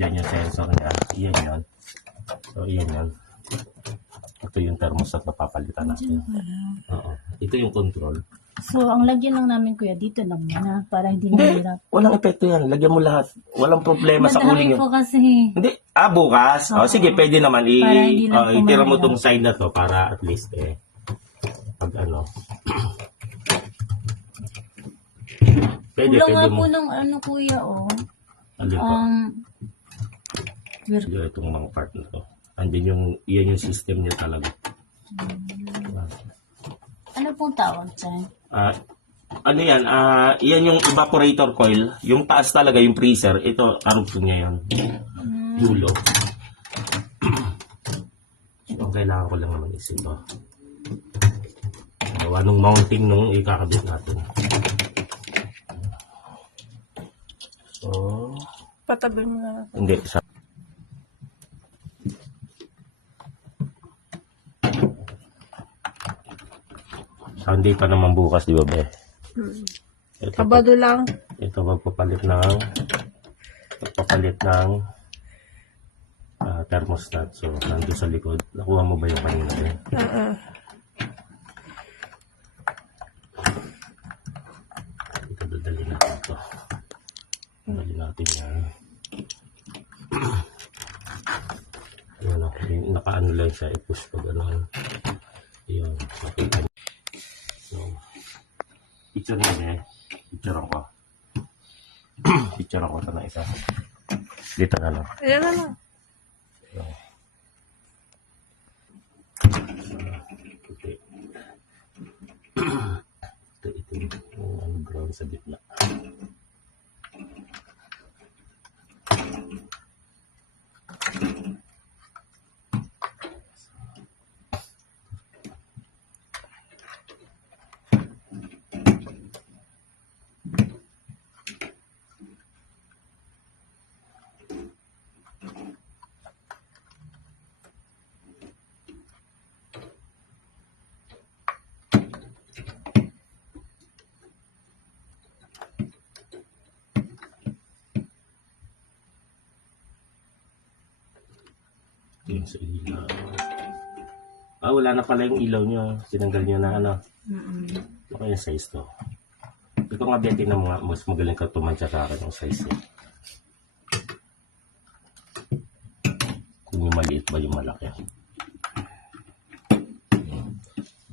Nandiyan yung sensor niya. Iyan yan. So, iyan yan. Ito yung thermostat na papalitan natin. Oo. Ito yung control. So, ang lagyan lang namin, kuya, dito lang muna para hindi mahirap. Walang epekto yan. Lagyan mo lahat. Walang problema sa uling Madami yun. po kasi. Hindi. Bukas. Oo. Sige, pwede naman. Para hindi lang Itira mo pumayat. tong side na to para at least pag ano. Pwede, Kulang pwede nga mo. po ng ano, kuya, oh. Alin po? We're- Itong mga part na to. Andin yan yung system niya talaga. Ano pong tawag dyan? Ano yan? Yan yung evaporator coil. Yung taas talaga, yung freezer. Ito, karugtong niya yan. Dulo. So, ang kailangan ko lang naman is ito. Gawa nung mounting nung ikakabit natin. So, Patabi mo na. hindi. Hindi pa naman bukas, di ba, be? Ito, Kabado lang. ito magpapalit ng thermostat. So, nandun sa likod. Nakuha mo ba yung kanina? Ito, dadali natin ito. Dadali natin yan. Ayan, naka-ano lang siya. I-push pag ano. Ayan, nakita niyo. So, picture niya, eh. Picture ako. Picture ako ito na isa. Dito na lang. Ayan na lang. Okay. Ito yung ground sa gitna. Yung sa ilaw. Wala na pala yung ilaw nyo. Sinanggal nyo na ano. Ano yung size to? Ito nga beti na mga mas magaling ka tumantya sa akin yung size niya. Kung yung maliit ba yung malaki.